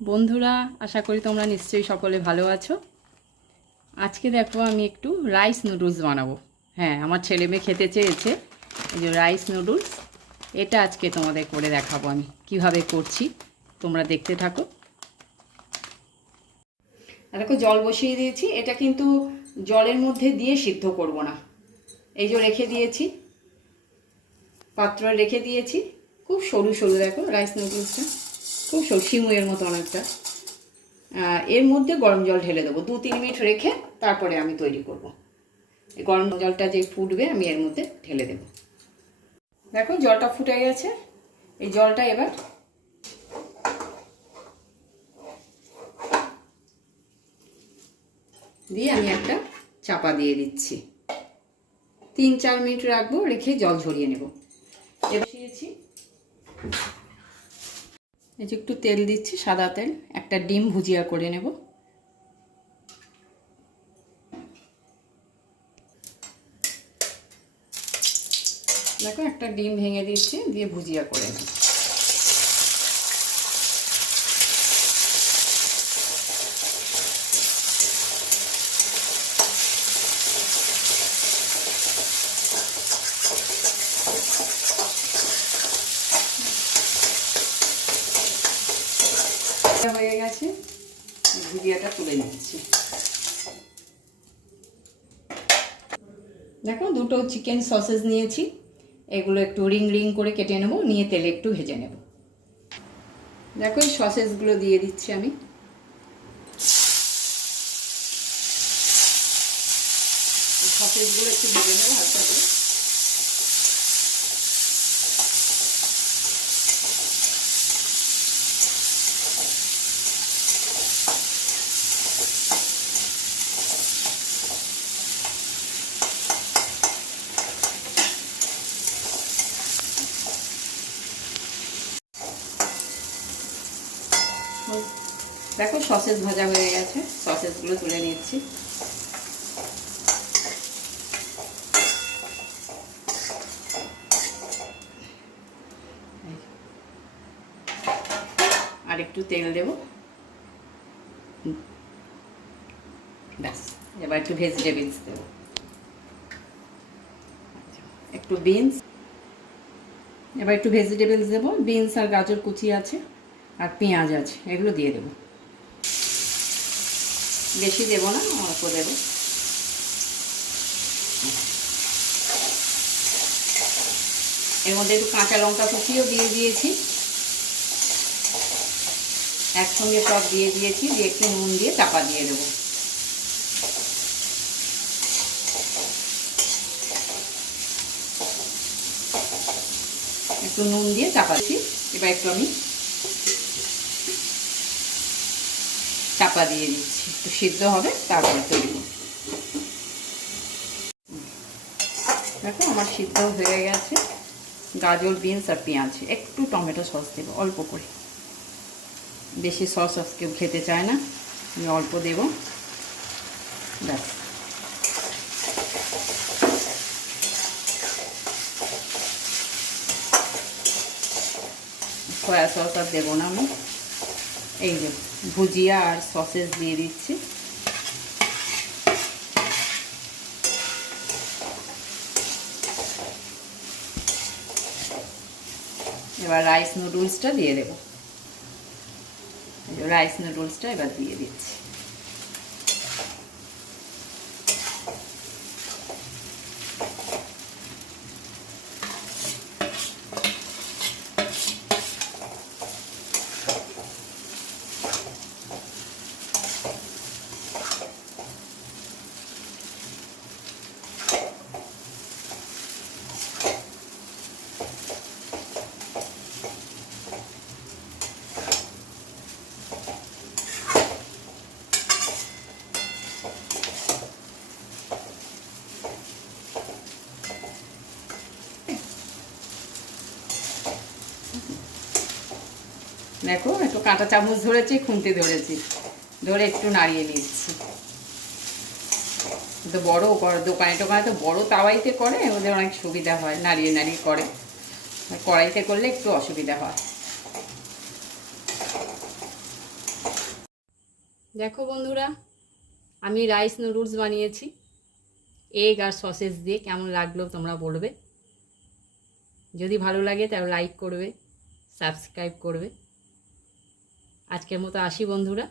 বন্ধুরা, আশা করি তোমরা নিশ্চয়ই সকলে ভালো আছো। আজকে দেখো, আমি একটু রাইস নুডলস বানাবো। হ্যাঁ আমার ছেলে মেয়ে খেতে চেয়েছে। এই যে রাইস নুডলস, এটা আজকে তোমাদের করে দেখাবো আমি। কীভাবে করছি, তোমরা দেখতে থাকো। আর দেখো, জল বসিয়ে দিয়েছি। এটা কিন্তু জলের মধ্যে দিয়ে সিদ্ধ করব না। এই যে রেখে দিয়েছি। পাত্র রেখে দিয়েছি। খুব সরু সরু, দেখো, রাইস নুডলসটা। খুব শিমুয়ের মতো অনেকটা। এর মধ্যে গরম জল ঢেলে দেবো। দু তিন মিনিট রেখে তারপরে আমি তৈরি করব। এই গরম জলটা যে ফুটবে আমি এর মধ্যে ঢেলে দেব। দেখো জলটা ফুটে গেছে। এই জলটা এবার দিয়ে আমি একটা চাপা দিয়ে দিচ্ছি। তিন চার মিনিট রাখব, রেখে জল ঝরিয়ে নেব। এবার এই যে একটু তেল দিচ্ছি, সাদা তেল। একটা ডিম ভুজিয়া করে নেব। দেখো, একটা ডিম ভেঙে দিচ্ছি, দিয়ে ভুজিয়া করে নেব। হয়ে গেছে। ভুজিয়াটা তুলে নিচ্ছি। দেখো, দুটো চিকেন সসেস নিয়েছি। এগুলো একটু রিং রিং করে কেটে নেব, নিয়ে তেলে একটু ভেজে নেব। দেখো, এই সসেসগুলো দিয়ে দিচ্ছি আমি। সসেসগুলো একটু ভেজে নেব হালকা করে। দেখো সসেস ভাজা হয়ে গেছে। সসেসগুলো তুলে নিচ্ছি। আর একটু তেল দেব। ব্যাস, এবার একটু ভেজিটেবিলস দেবো। একটু বিনস এবার একটু ভেজিটেবলস দেবো। বিনস আর গাজর কুচি আছে, আর পেঁয়াজ আছে, এগুলো দিয়ে দেবো। বেশি দেবো না, অল্প দেবো। এর মধ্যে একটু কাঁচা লঙ্কা কুচিও দিয়ে দিয়েছি। একসঙ্গে সব দিয়ে দিয়েছি, দিয়ে একটু নুন দিয়ে চাপা দিয়ে দেবো। একটু নুন দিয়ে চাপা দিচ্ছি এবার একটু আমি চাপা দিয়ে দিচ্ছি। একটু সিদ্ধ হবে, তারপরে তৈরি। দেখো, আমার সিদ্ধ হয়ে গেছে। গাজর, বিনস আর পেঁয়াজ, একটু টমেটো সস দেবো, অল্প করে। বেশি সস সস কেউ খেতে চায় না, আমি অল্প দেবো। ব্যাস। সয়া সস আর দেবো না আমি। এই যে ভুজিয়া আর সসেস দিয়ে দিচ্ছি। এবার রাইস নুডলসটা দিয়ে দেবো। রাইস নুডলসটা এবার দিয়ে দিচ্ছি। দেখো, একটু কাঁটা চামচ ধরেছি, খুন্তি ধরেছি। ধরে একটু নাড়িয়ে নিচ্ছি। তো বড় দোকানে টোকানে তো বড় তাওয়াইতে করে, ওদের অনেক সুবিধা হয়, নাড়িয়ে নাড়িয়ে করে। কড়াইতে করলে একটু অসুবিধা হয়। দেখো বন্ধুরা, আমি রাইস নুডলস বানিয়েছি। এগ আর সসেস দিয়ে কেমন লাগল তোমরা বলবে। যদি ভালো লাগে তাহলে লাইক করবে, সাবস্ক্রাইব করবে। আজকের মতো আসি বন্ধুরা।